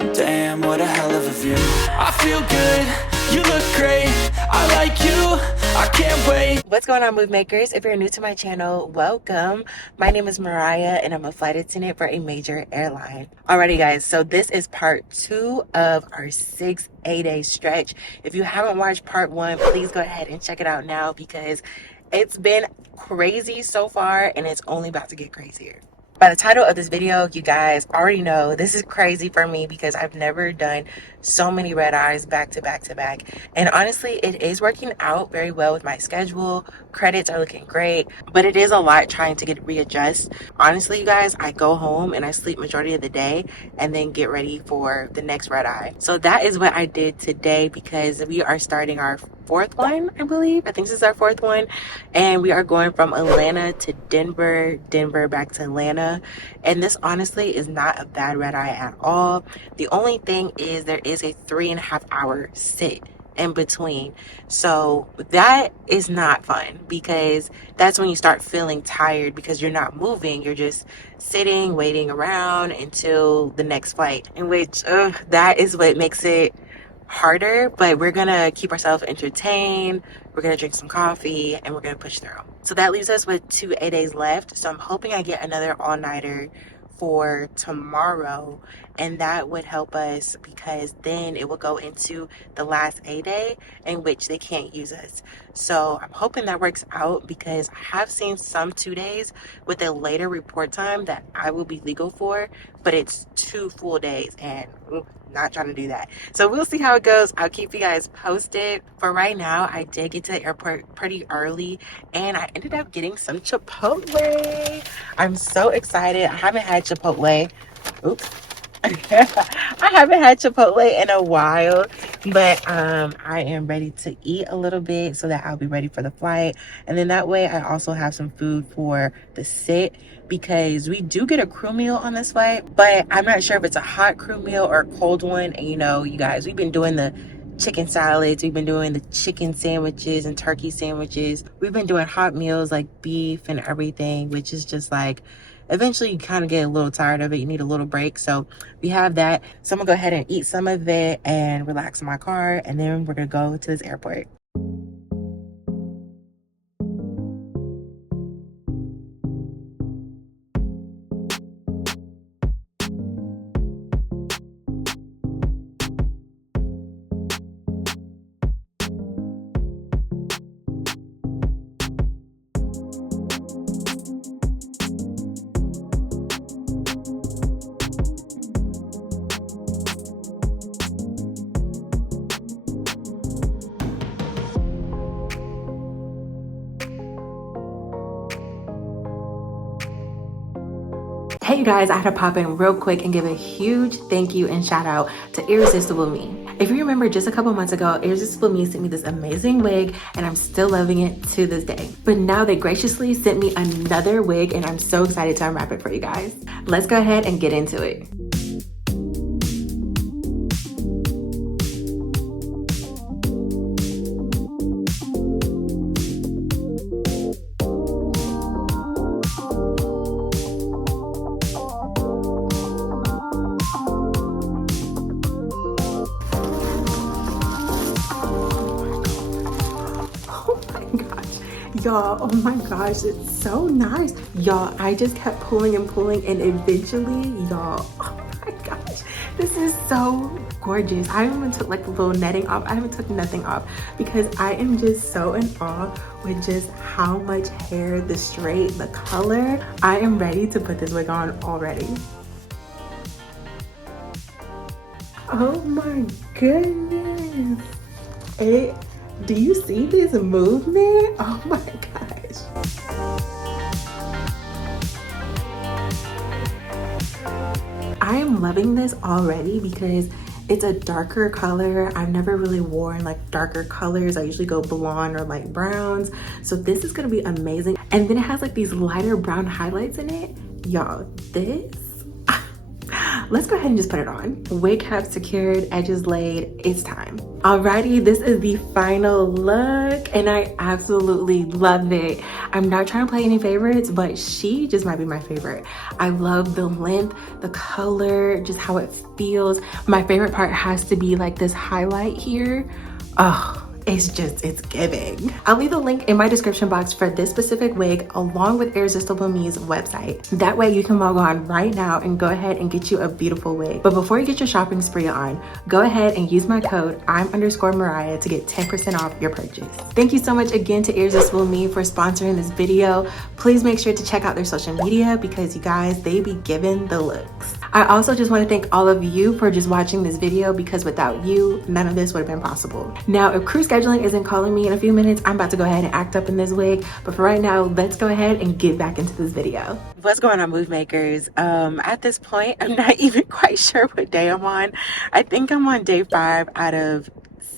Damn, what a hell of a view. I feel good, you look great, I like you, I can't wait. What's going on, move makers? If you're new to my channel, welcome. My name is Moriah and I'm a flight attendant for a major airline. Alrighty guys, so this is part 2 of our 6 8-day stretch. If you haven't watched part 1, please go ahead and check it out now because it's been crazy so far and it's only about to get crazier. By the title of this video, you guys already know this is crazy for me because I've never done so many red eyes back to back to back. And honestly, it is working out very well with my schedule. Credits are looking great, but it is a lot trying to readjust. Honestly, you guys, I go home and I sleep majority of the day and then get ready for the next red eye. So that is what I did today because we are starting our 4th one, I believe. I think this is our 4th one. And we are going from Atlanta to Denver, Denver back to Atlanta. And this honestly is not a bad red eye at all. The only thing is there is a 3.5 hour sit in between. So that is not fun because that's when you start feeling tired because you're not moving. You're just sitting, waiting around until the next flight, in which that is what makes it harder, but we're gonna keep ourselves entertained. We're gonna drink some coffee and we're gonna push through. So that leaves us with 2 8-days left. So I'm hoping I get another all-nighter for tomorrow, and that would help us because then it will go into the last 8-day in which they can't use us. So I'm hoping that works out because I have seen some 2 days with a later report time that I will be legal for, but it's 2 full days and not trying to do that. So we'll see how it goes. I'll keep you guys posted. For right now, I did get to the airport pretty early and I ended up getting some Chipotle. I'm so excited. I haven't had Chipotle. Oops. I haven't had Chipotle in a while, but I am ready to eat a little bit so that I'll be ready for the flight. And then that way I also have some food for the sit because we do get a crew meal on this flight, but I'm not sure if it's a hot crew meal or a cold one. And you know, you guys, we've been doing the chicken salads, we've been doing the chicken sandwiches and turkey sandwiches, we've been doing hot meals like beef and everything, which is just like eventually you kind of get a little tired of it. You need a little break. So we have that. So I'm gonna go ahead and eat some of it and relax in my car, and then we're gonna go to this airport. Hey you guys, I had to pop in real quick and give a huge thank you and shout out to Irresistible Me. If you remember, just a couple months ago, Irresistible Me sent me this amazing wig and I'm still loving it to this day. But now they graciously sent me another wig and I'm so excited to unwrap it for you guys. Let's go ahead and get into it. Y'all, oh my gosh, it's so nice. Y'all, I just kept pulling and pulling and eventually, y'all, oh my gosh, this is so gorgeous. I even took like the little netting off. I haven't took nothing off because I am just so in awe with just how much hair, the straight, the color. I am ready to put this wig on already. Oh my goodness. Do you see this movement? Oh my gosh. I am loving this already because it's a darker color. I've never really worn like darker colors. I usually go blonde or light browns. So this is gonna be amazing. And then it has like these lighter brown highlights in it. Y'all, this, let's go ahead and just put it on. Wig cap secured, edges laid, it's time. Alrighty, this is the final look and I absolutely love it. I'm not trying to play any favorites, but she just might be my favorite. I love the length, the color, just how it feels. My favorite part has to be like this highlight here. Oh, it's giving. I'll leave the link in my description box for this specific wig along with Irresistible Me's website. That way you can log on right now and go ahead and get you a beautiful wig. But before you get your shopping spree on, go ahead and use my code I'm_Moriah to get 10% off your purchase. Thank you so much again to Irresistible Me for sponsoring this video. Please make sure to check out their social media because you guys, they be giving the looks. I also just want to thank all of you for just watching this video because without you, none of this would have been possible. Now, if crew scheduling isn't calling me in a few minutes, I'm about to go ahead and act up in this wig. But for right now, let's go ahead and get back into this video. What's going on, move makers? At this point, I'm not even quite sure what day I'm on. I think I'm on day 5 out of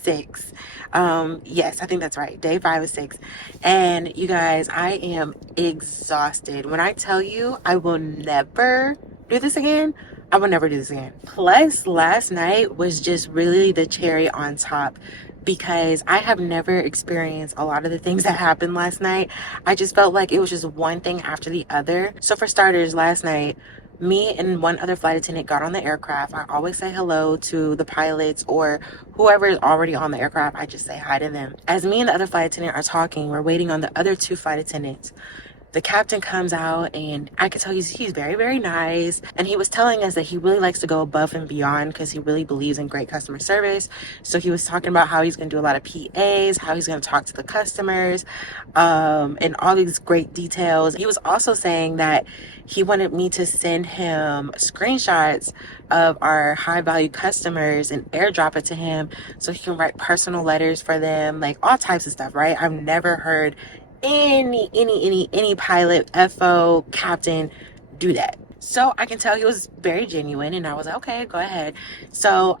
6. Yes, I think that's right. Day 5 of 6. And you guys, I am exhausted. When I tell you I will never do this again, I will never do this again. Plus, last night was just really the cherry on top because I have never experienced a lot of the things that happened last night. I just felt like it was just one thing after the other. So for starters, last night, me and one other flight attendant got on the aircraft. I always say hello to the pilots or whoever is already on the aircraft. I just say hi to them. As me and the other flight attendant are talking, we're waiting on the other 2 flight attendants. The captain comes out and I could tell he's very, very nice. And he was telling us that he really likes to go above and beyond because he really believes in great customer service. So he was talking about how he's going to do a lot of PAs, how he's going to talk to the customers, and all these great details. He was also saying that he wanted me to send him screenshots of our high value customers and airdrop it to him so he can write personal letters for them, like all types of stuff, right? I've never heard any pilot, FO, captain do that. So I can tell he was very genuine and I was like, okay, go ahead. So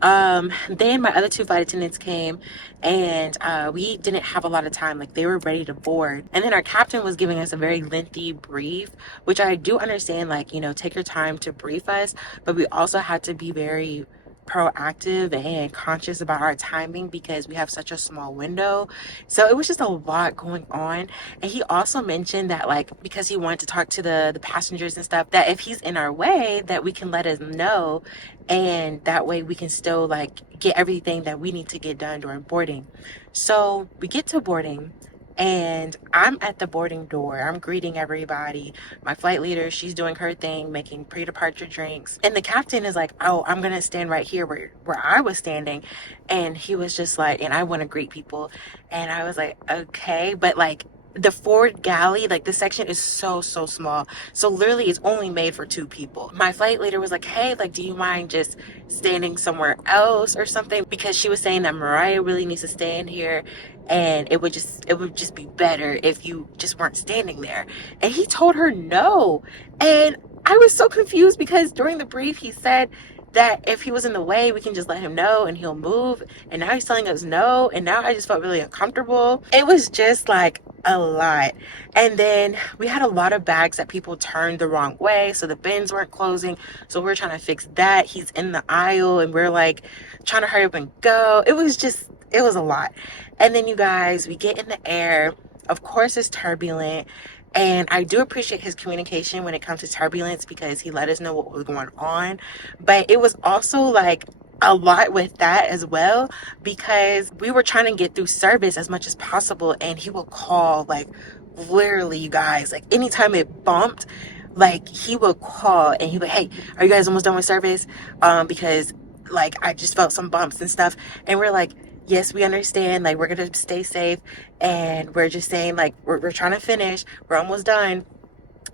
then my other 2 flight attendants came and we didn't have a lot of time. Like they were ready to board. And then our captain was giving us a very lengthy brief, which I do understand, like, you know, take your time to brief us, but we also had to be very proactive and conscious about our timing because we have such a small window. So it was just a lot going on. And he also mentioned that, like, because he wanted to talk to the passengers and stuff, that if he's in our way, that we can let him know, and that way we can still like get everything that we need to get done during boarding. So we get to boarding and I'm at the boarding door. I'm greeting everybody. My flight leader, she's doing her thing, making pre-departure drinks. And the captain is like, oh, I'm going to stand right here where I was standing. And he was just like, and I want to greet people. And I was like, okay. But like the forward galley, like the section is so small. So literally it's only made for 2 people. My flight leader was like, hey, like, do you mind just standing somewhere else or something? Because she was saying that Moriah really needs to stay in here. And it would just be better if you just weren't standing there. And he told her no. And I was so confused because during the brief he said that if he was in the way we can just let him know and he'll move, and now he's telling us no. And now I just felt really uncomfortable. It was just like a lot. And then we had a lot of bags that people turned the wrong way, so the bins weren't closing, so we're trying to fix that. He's in the aisle and we're like trying to hurry up and go. It was a lot. And then you guys, we get in the air. Of course it's turbulent. And I do appreciate his communication when it comes to turbulence because he let us know what was going on. But it was also like a lot with that as well because we were trying to get through service as much as possible. And he will call, like, literally, you guys, like anytime it bumped, like he would call and he'd be like, hey, are you guys almost done with service? Because like I just felt some bumps and stuff. And we're like, yes, we understand, like we're gonna stay safe, and we're just saying, like, we're trying to finish, we're almost done.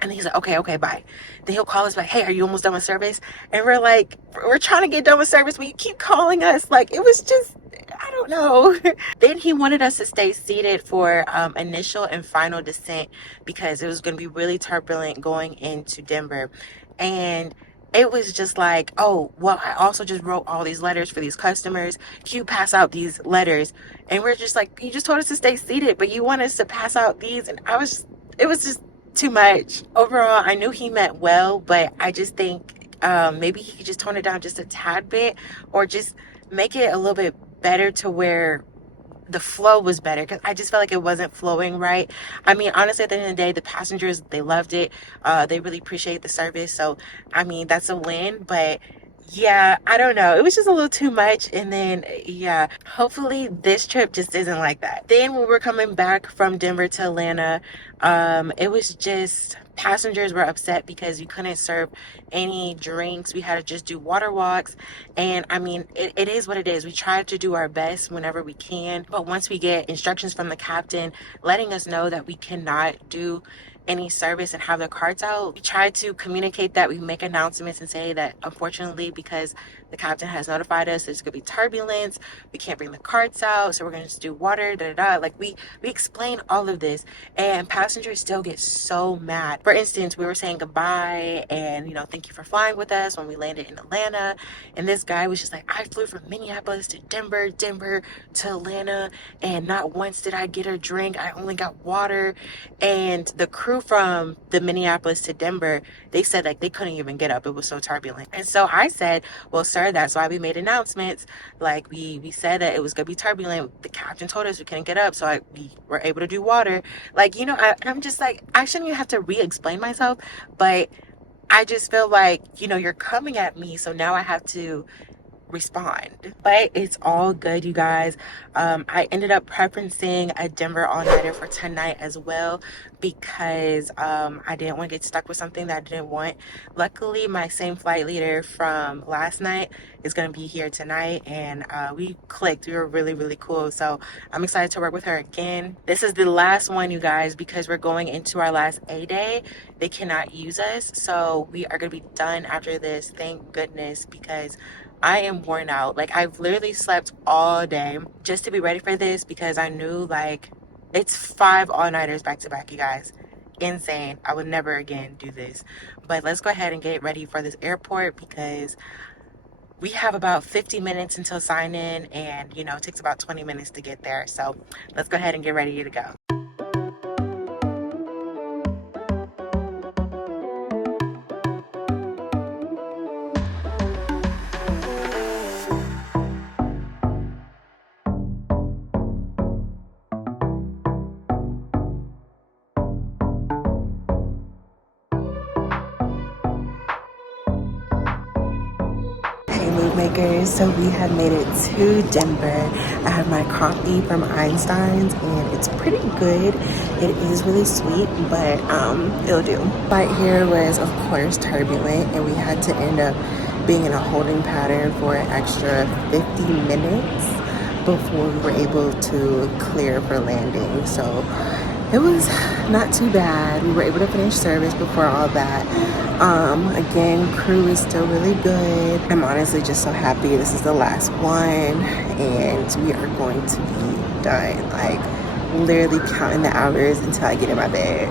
And he's like, okay, bye. Then he'll call us back, hey, are you almost done with service? And we're like, we're trying to get done with service, but you keep calling us. Like, it was just, I don't know. Then he wanted us to stay seated for initial and final descent because it was going to be really turbulent going into Denver. And it was just like, oh, well, I also just wrote all these letters for these customers. Can you pass out these letters? And we're just like, you just told us to stay seated, but you want us to pass out these. And it was just too much. Overall, I knew he meant well, but I just think maybe he could just tone it down just a tad bit, or just make it a little bit better to where the flow was better, because I just felt like it wasn't flowing right. I mean, honestly, at the end of the day, the passengers, they loved it. They really appreciate the service. So, I mean, that's a win. But yeah, I don't know. It was just a little too much. And then, yeah, hopefully this trip just isn't like that. Then when we're coming back from Denver to Atlanta, it was just passengers were upset because you couldn't serve any drinks. We had to just do water walks. And I mean, it is what it is. We try to do our best whenever we can. But once we get instructions from the captain letting us know that we cannot do any service and have the carts out, we try to communicate that. We make announcements and say that unfortunately, because the captain has notified us there's gonna be turbulence, we can't bring the carts out, so we're gonna just do water, like we explain all of this, and passengers still get so mad. For instance, we were saying goodbye and, you know, thank you for flying with us when we landed in Atlanta, and this guy was just like, I flew from Minneapolis to Denver to Atlanta, and not once did I get a drink. I only got water. And the crew from the Minneapolis to Denver, they said like they couldn't even get up. It was so turbulent. And so I said, well, sir, that's why we made announcements. Like we said that it was gonna be turbulent. The captain told us we couldn't get up, so we were able to do water. Like, you know, I'm just like, I shouldn't even have to re-explain myself, but I just feel like, you know, you're coming at me, so now I have to respond. But it's all good, you guys. I ended up preferencing a Denver all-nighter for tonight as well, because I didn't want to get stuck with something that I didn't want. Luckily, my same flight leader from last night is going to be here tonight, and we clicked. We were really cool, so I'm excited to work with her again. This is the last one, you guys, because we're going into our last A-day. They cannot use us, so we are going to be done after this, thank goodness, because I am worn out. Like, I've literally slept all day just to be ready for this, because I knew, like, it's 5 all-nighters back to back, you guys. Insane. I would never again do this. But let's go ahead and get ready for this airport, because we have about 50 minutes until sign in, and, you know, it takes about 20 minutes to get there. So let's go ahead and get ready to go. Makers, so we have made it to Denver. I have my coffee from Einstein's, and it's pretty good. It is really sweet, but it'll do. Flight here was, of course, turbulent, and we had to end up being in a holding pattern for an extra 50 minutes before we were able to clear for landing. So it was not too bad. We were able to finish service before all that. Again, crew is still really good. I'm honestly just so happy this is the last one, and we are going to be done. Like, literally counting the hours until I get in my bed.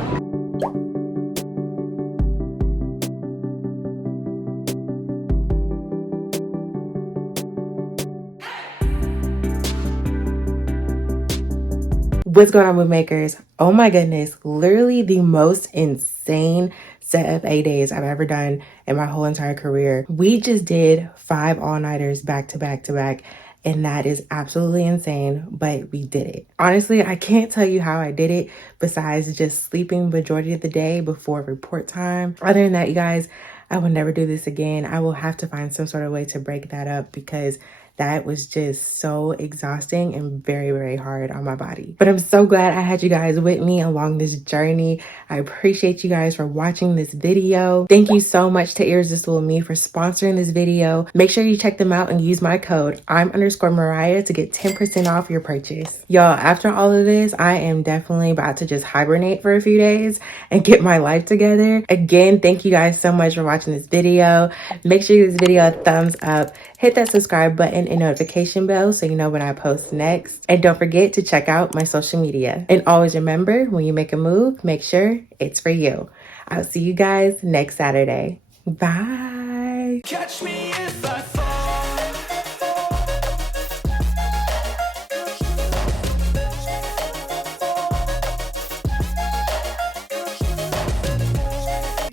What's going on, move makers? Oh my goodness, literally the most insane set of A-days I've ever done in my whole entire career. We just did 5 all-nighters back to back to back, and that is absolutely insane, but we did it. Honestly, I can't tell you how I did it besides just sleeping majority of the day before report time. Other than that, you guys, I will never do this again. I will have to find some sort of way to break that up, because that was just so exhausting and very hard on my body. But I'm so glad I had you guys with me along this journey. I appreciate you guys for watching this video. Thank you so much to Irresistible Me for sponsoring this video. Make sure you check them out and use my code I'm_Moriah to get 10% off your purchase. Y'all, after all of this, I am definitely about to just hibernate for a few days and get my life together. Again, thank you guys so much for watching this video. Make sure you give this video a thumbs up. Hit that subscribe button and notification bell so you know when I post next. And don't forget to check out my social media. And always remember, when you make a move, make sure it's for you. I'll see you guys next Saturday. Bye. Catch me if